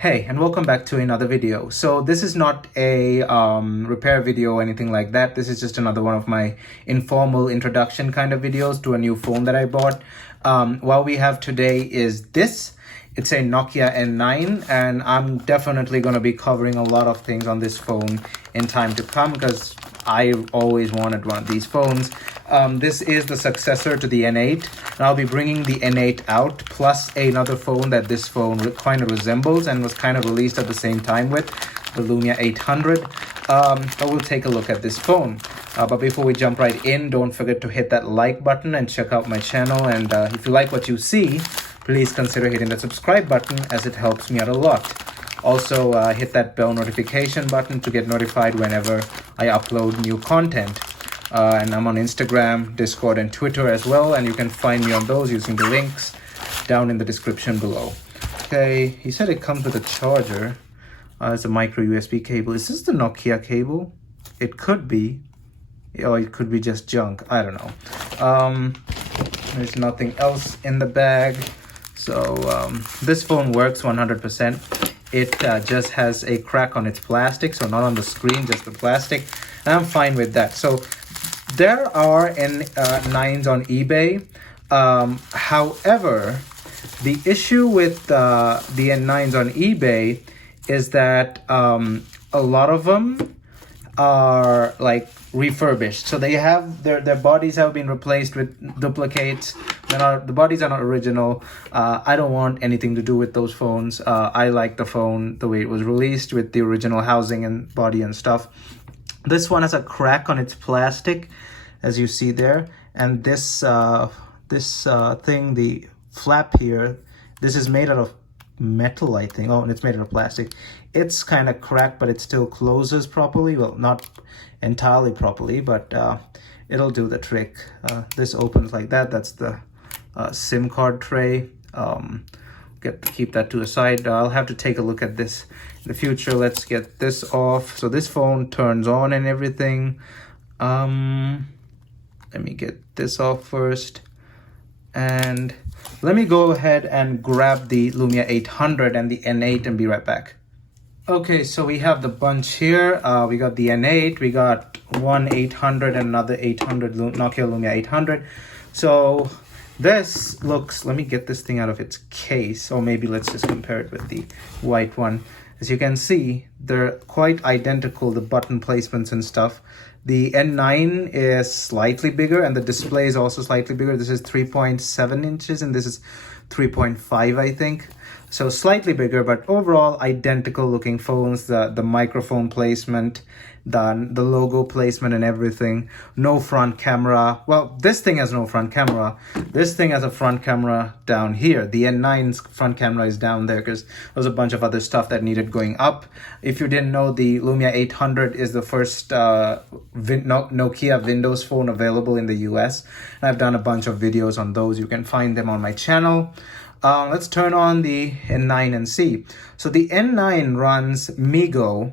Hey, and welcome back to another video. So this is not a repair video or anything like that. This is just another one of my informal introduction kind of videos to a new phone that I bought. What we have today is this. It's a Nokia N9, and I'm definitely going to be covering a lot of things on this phone in time to come because I always wanted one of these phones. This is the successor to the N8, and I'll be bringing the N8 out, plus another phone that this phone kind of resembles and was kind of released at the same time with, the Lumia 800. But we'll take a look at this phone. But before we jump right in, don't forget to hit that like button and check out my channel. And if you like what you see, please consider hitting the subscribe button as it helps me out a lot. Also, hit that bell notification button to get notified whenever I upload new content. And I'm on Instagram, Discord, and Twitter as well, and you can find me on those using the links down in the description below. Okay, he said it comes with a charger. It's a micro USB cable. Is this the Nokia cable? It could be, or it could be just junk. I don't know. There's nothing else in the bag. So this phone works 100%. It just has a crack on its plastic, so not on the screen, just the plastic, and I'm fine with that. So there are N9s on eBay. However, the issue with the N9s on eBay is that a lot of them are like refurbished, so they have their bodies have been replaced with duplicates. The bodies are not original. I don't want anything to do with those phones. I like the phone the way it was released with the original housing and body and stuff. This one has a crack on its plastic, as you see there, and this thing, the flap here, this is made out of metal, I think. Oh, and it's made out of plastic. It's kind of cracked, but it still closes properly. Well, not entirely properly, but it'll do the trick. This opens like that. That's the SIM card tray. Keep that to the side. I'll have to take a look at this in the future. Let's get this off. So this phone turns on and everything. Let me get this off first, and let me go ahead and grab the Lumia 800 and the N8 and be right back. Okay, so we have the bunch here. We got the N8, we got one 800 and another 800 Nokia Lumia 800. So this looks, let me get this thing out of its case, or maybe let's just compare it with the white one. As you can see, they're quite identical, the button placements and stuff. The N9 is slightly bigger, and the display is also slightly bigger. This is 3.7 inches, and this is 3.5, I think. So slightly bigger, but overall identical looking phones. The microphone placement, the logo placement and everything. No front camera. Well, this thing has no front camera. This thing has a front camera down here. The N9's front camera is down there because there's a bunch of other stuff that needed going up. If you didn't know, the Lumia 800 is the first Nokia Windows phone available in the US. And I've done a bunch of videos on those. You can find them on my channel. Let's turn on the N9 and see. So the N9 runs MeeGo,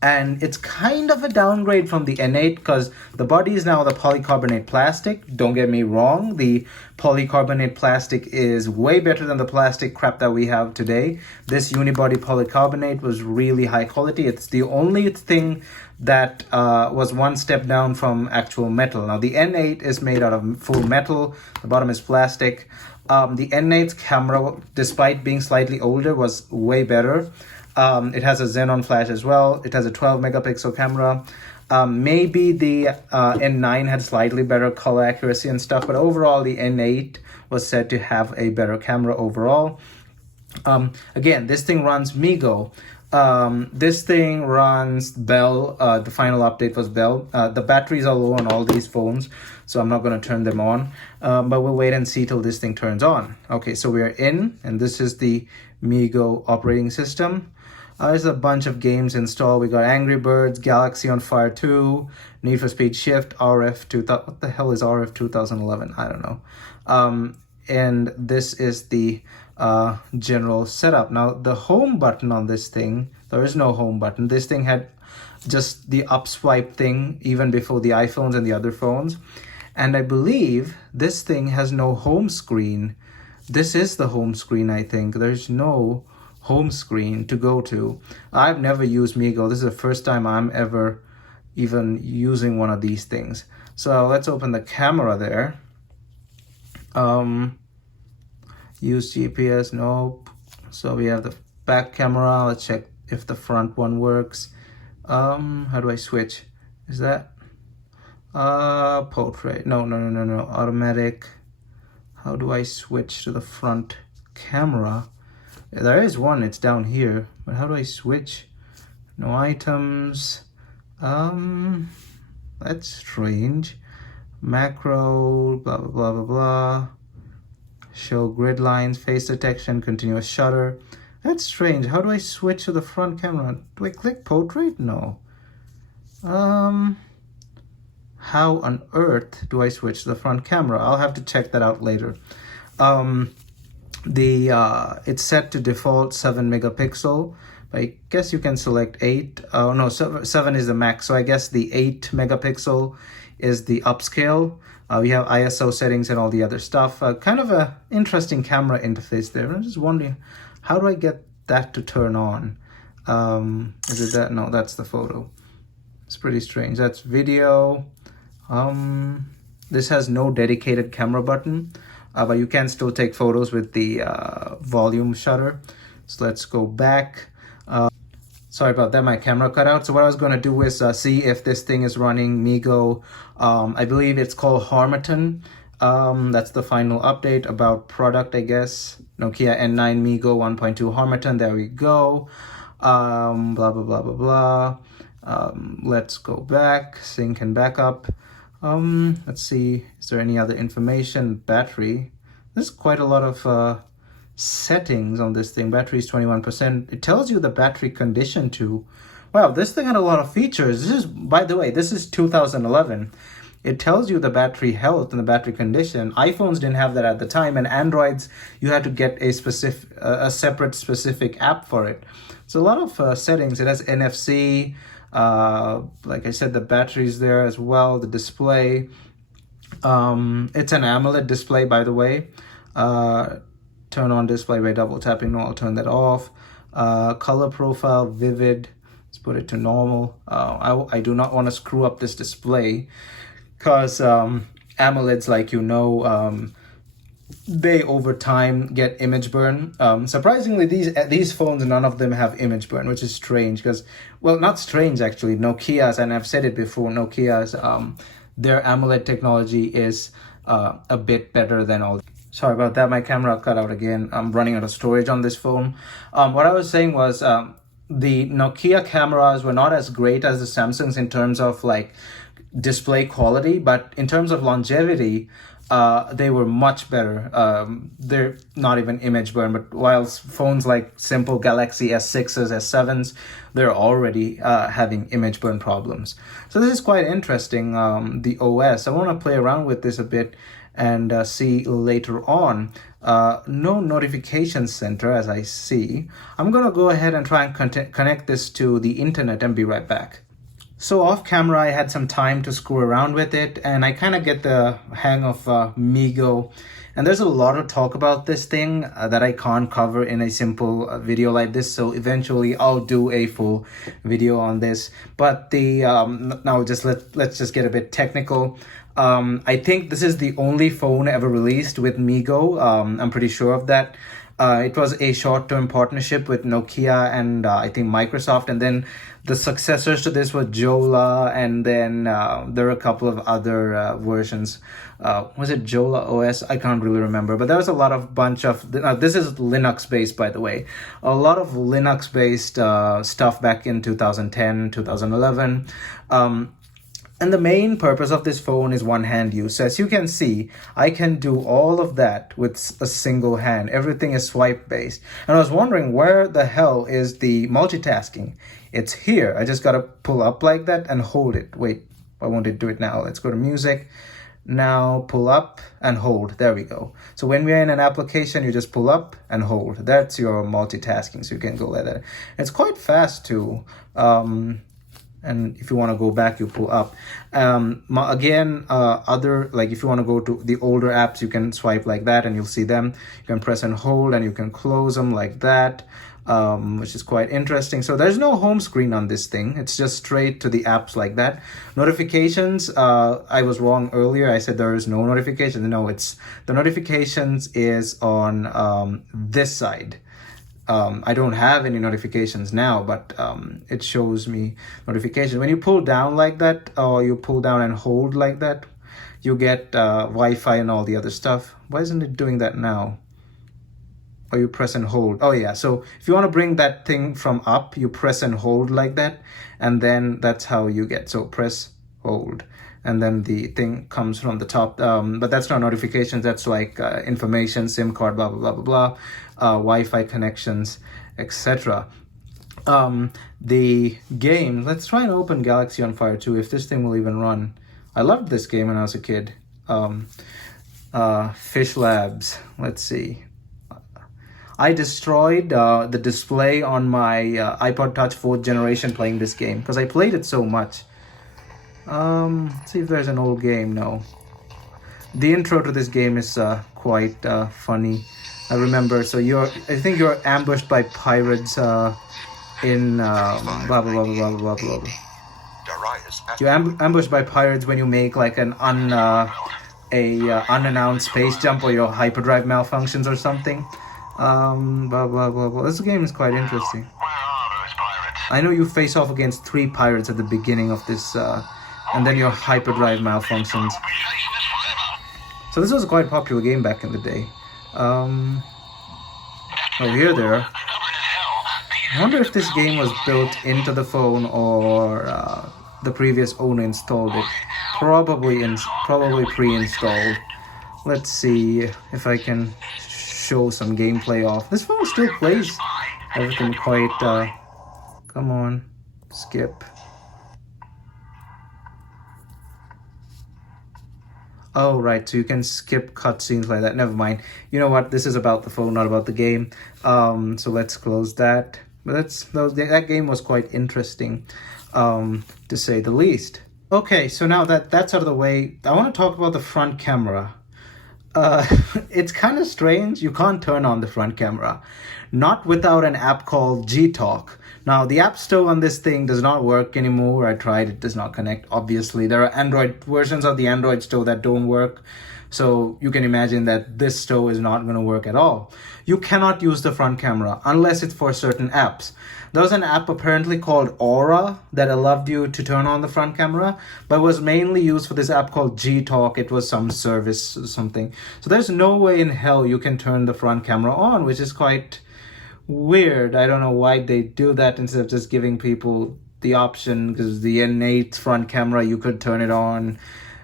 and it's kind of a downgrade from the N8 because the body is now the polycarbonate plastic. Don't get me wrong, the polycarbonate plastic is way better than the plastic crap that we have today. This unibody polycarbonate was really high quality. It's the only thing that was one step down from actual metal. Now the N8 is made out of full metal, the bottom is plastic. The N8's camera, despite being slightly older, was way better. It has a xenon flash as well. It has a 12 megapixel camera. Maybe the N9 had slightly better color accuracy and stuff, but overall the N8 was said to have a better camera overall. Again, this thing runs MeeGo. This thing runs Bell. The final update was Bell. The batteries are low on all these phones, so I'm not going to turn them on, but we'll wait and see till this thing turns on. Okay, so we're in, and this is the MeeGo operating system. There's a bunch of games installed. We got Angry Birds, Galaxy on Fire 2, Need for Speed Shift, RF 2000. What the hell is RF 2011? I don't know. And this is the general setup. Now the home button on this thing, there is no home button. This thing had just the up swipe thing even before the iPhones and the other phones. And I believe this thing has no home screen. this is the home screen, I think. There's no home screen to go to. I've never used MeeGo. This is the first time I'm ever even using one of these things. So let's open the camera there. Use GPS, nope. So we have the back camera. Let's check if the front one works. How do I switch? Is that portrait? No, automatic. How do I switch to the front camera? There is one, it's down here, but how do I switch? No items. That's strange. Macro, blah blah blah blah blah. Show grid lines, face detection, continuous shutter. That's strange. How do I switch to the front camera? Do I click portrait? No. How on earth do I switch to the front camera? I'll have to check that out later. It's set to default 7 megapixel. I guess you can select 8. Oh no, 7 is the max. So I guess the 8 megapixel is the upscale. We have ISO settings and all the other stuff. Kind of a interesting camera interface there. I'm just wondering, how do I get that to turn on? Is it that? No, that's the photo. It's pretty strange. That's video. This has no dedicated camera button, but you can still take photos with the volume shutter. So let's go back. Sorry about that, my camera cut out. So what I was going to do is see if this thing is running MeeGo. I believe it's called Harmattan. That's the final update about product, I guess. Nokia N9 MeeGo 1.2 Harmattan. There we go. Blah, blah, blah, blah, blah. Let's go back, sync and backup. Let's see, is there any other information? Battery. There's quite a lot of settings on this thing. Battery is 21%. It tells you the battery condition too. Wow, this thing had a lot of features. This is, by the way, this is 2011. It tells you the battery health and the battery condition. iPhones didn't have that at the time, and Androids, you had to get a separate specific app for it. So a lot of settings. It has NFC. Like I said, the battery's there as well. The display. It's an AMOLED display, by the way. Turn on display by double tapping. No, I'll turn that off. Color profile, vivid. Let's put it to normal. I do not want to screw up this display, because AMOLEDs, like you know, they over time get image burn. Surprisingly, these phones, none of them have image burn, which is strange, because, well, not strange actually. Nokia's, and I've said it before, Nokia's, their AMOLED technology is a bit better than all. Sorry about that, my camera cut out again. I'm running out of storage on this phone. What I was saying was the Nokia cameras were not as great as the Samsungs in terms of like display quality, but in terms of longevity, they were much better. They're not even image burn, but while phones like simple Galaxy S6s, S7s, they're already having image burn problems. So this is quite interesting, the OS. I want to play around with this a bit and see later on. No notification center, as I see. I'm going to go ahead and try and connect this to the internet and be right back. So off camera, I had some time to screw around with it, and I kind of get the hang of MeeGo. And there's a lot of talk about this thing that I can't cover in a simple video like this. So eventually I'll do a full video on this. But the now let's just get a bit technical. I think this is the only phone ever released with MeeGo. I'm pretty sure of that. It was a short-term partnership with Nokia and I think Microsoft, and then the successors to this were Jola, and then there are a couple of other versions. Was it Jola OS? I can't really remember, but there was a lot of bunch of, this is Linux-based, by the way, a lot of Linux-based stuff back in 2010, 2011. And the main purpose of this phone is one-hand use. So as you can see, I can do all of that with a single hand. Everything is swipe-based. And I was wondering, where the hell is the multitasking? It's here. I just got to pull up like that and hold it. Wait, I want to do it now. Let's go to music. Now pull up and hold. There we go. So when we're in an application, you just pull up and hold. That's your multitasking. So you can go like that. It's quite fast too. and if you want to go back, you pull up. Again, other, like if you want to go to the older apps, you can swipe like that and you'll see them. You can press and hold and you can close them like that, which is quite interesting. So there's no home screen on this thing. It's just straight to the apps like that. Notifications, I was wrong earlier. I said there is no notifications. No, it's the notifications is on this side. I don't have any notifications now, but it shows me notifications. When you pull down like that, or you pull down and hold like that, you get Wi-Fi and all the other stuff. Why isn't it doing that now? Or you press and hold. Oh yeah, so if you want to bring that thing from up, you press and hold like that, and then that's how you get. So press, hold, and then the thing comes from the top. But that's not notifications, that's like information, SIM card, blah, blah, blah, blah, blah, Wi-Fi connections, etc. The game, let's try and open Galaxy on Fire 2, if this thing will even run. I loved this game when I was a kid. Fish Labs, let's see. I destroyed the display on my iPod Touch 4th generation playing this game because I played it so much. Let's see if there's an old game. No. The intro to this game is quite funny. I remember. So I think you're ambushed by pirates in blah blah blah blah blah blah blah. You're ambushed by pirates when you make like an unannounced space jump, or your hyperdrive malfunctions or something. Blah blah blah blah. This game is quite interesting. I know you face off against 3 pirates at the beginning of this, and then your hyperdrive malfunctions. So this was a quite popular game back in the day. Oh, here there. I wonder if this game was built into the phone or the previous owner installed it. Probably pre-installed. Let's see if I can show some gameplay off. This phone still plays everything quite come on, skip. Oh right, so you can skip cutscenes like that. Never mind. You know what, this is about the phone, not about the game. So let's close that. But that game was quite interesting, to say the least. Okay, so now that that's out of the way, I want to talk about the front camera. It's kind of strange. You can't turn on the front camera, not without an app called G-Talk. Now, the App Store on this thing does not work anymore. I tried, it does not connect. Obviously, there are Android versions of the Android Store that don't work. So you can imagine that this store is not going to work at all. You cannot use the front camera unless it's for certain apps. There was an app apparently called Aura that allowed you to turn on the front camera, but was mainly used for this app called G-Talk. It was some service or something. So there's no way in hell you can turn the front camera on, which is quite weird. I don't know why they do that instead of just giving people the option, because the N8 front camera, you could turn it on.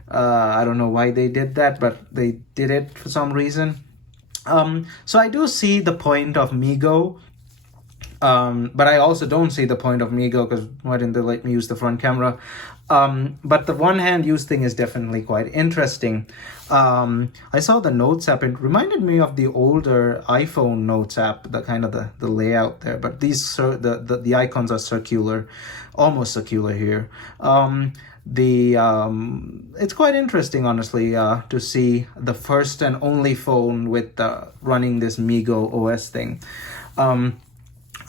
I don't know why they did that, but they did it for some reason. So I do see the point of MeeGo, but I also don't see the point of MeeGo, because why didn't they let me use the front camera? But the one-hand use thing is definitely quite interesting. I saw the Notes app. It reminded me of the older iPhone Notes app, the kind of the layout there. But these the icons are circular, almost circular here. It's quite interesting, honestly, to see the first and only phone with running this MeeGo OS thing.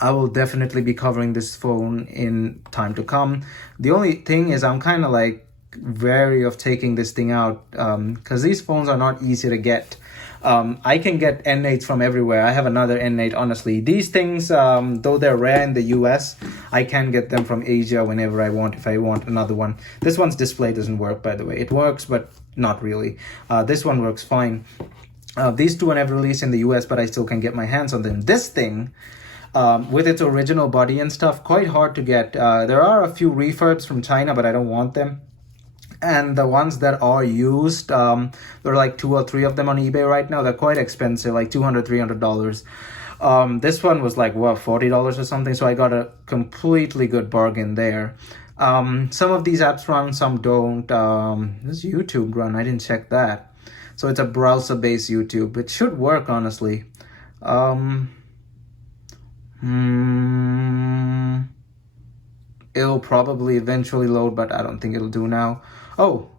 I will definitely be covering this phone in time to come. The only thing is I'm kind of like wary of taking this thing out, because these phones are not easy to get. I can get N8s from everywhere. I have another N8, honestly. These things, though they're rare in the US, I can get them from Asia whenever I want, if I want another one. This one's display doesn't work, by the way. It works, but not really. This one works fine. These two are never released in the US, but I still can get my hands on them. This thing, with its original body and stuff, quite hard to get. There are a few refurbs from China, but I don't want them. And the ones that are used, there are like 2 or 3 of them on eBay right now. They're quite expensive, like $200, $300. This one was like, what, $40 or something? So I got a completely good bargain there. Some of these apps run, some don't. Does YouTube run? I didn't check that. So it's a browser-based YouTube. It should work, honestly. It'll probably eventually load, but I don't think it'll do now. Oh,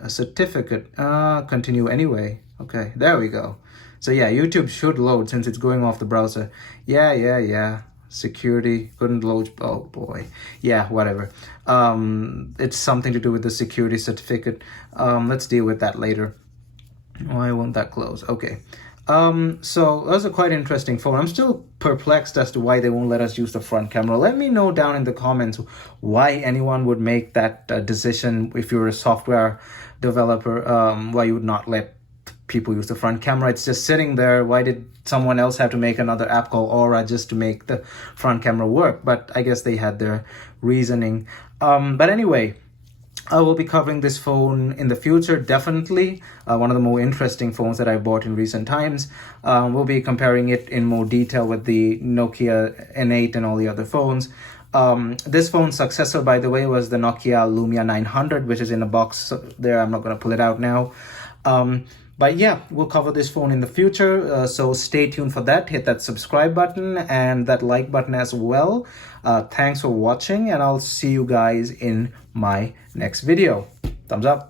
a certificate. Continue anyway. Okay, there we go. So yeah, YouTube should load since it's going off the browser. Yeah. Security couldn't load. Oh boy. Yeah, whatever. It's something to do with the security certificate. Let's deal with that later. Why won't that close? Okay. So that's a quite interesting phone. I'm still perplexed as to why they won't let us use the front camera. Let me know down in the comments why anyone would make that decision if you're a software developer, why you would not let people use the front camera. It's just sitting there. Why did someone else have to make another app called Aura just to make the front camera work? But I guess they had their reasoning. But anyway, I will be covering this phone in the future, definitely. One of the more interesting phones that I bought in recent times. We'll be comparing it in more detail with the Nokia N8 and all the other phones. This phone's successor, by the way, was the Nokia Lumia 900, which is in a box there. I'm not going to pull it out now. But yeah, we'll cover this phone in the future, so stay tuned for that. Hit that subscribe button and that like button as well. Thanks for watching, and I'll see you guys in my next video. Thumbs up.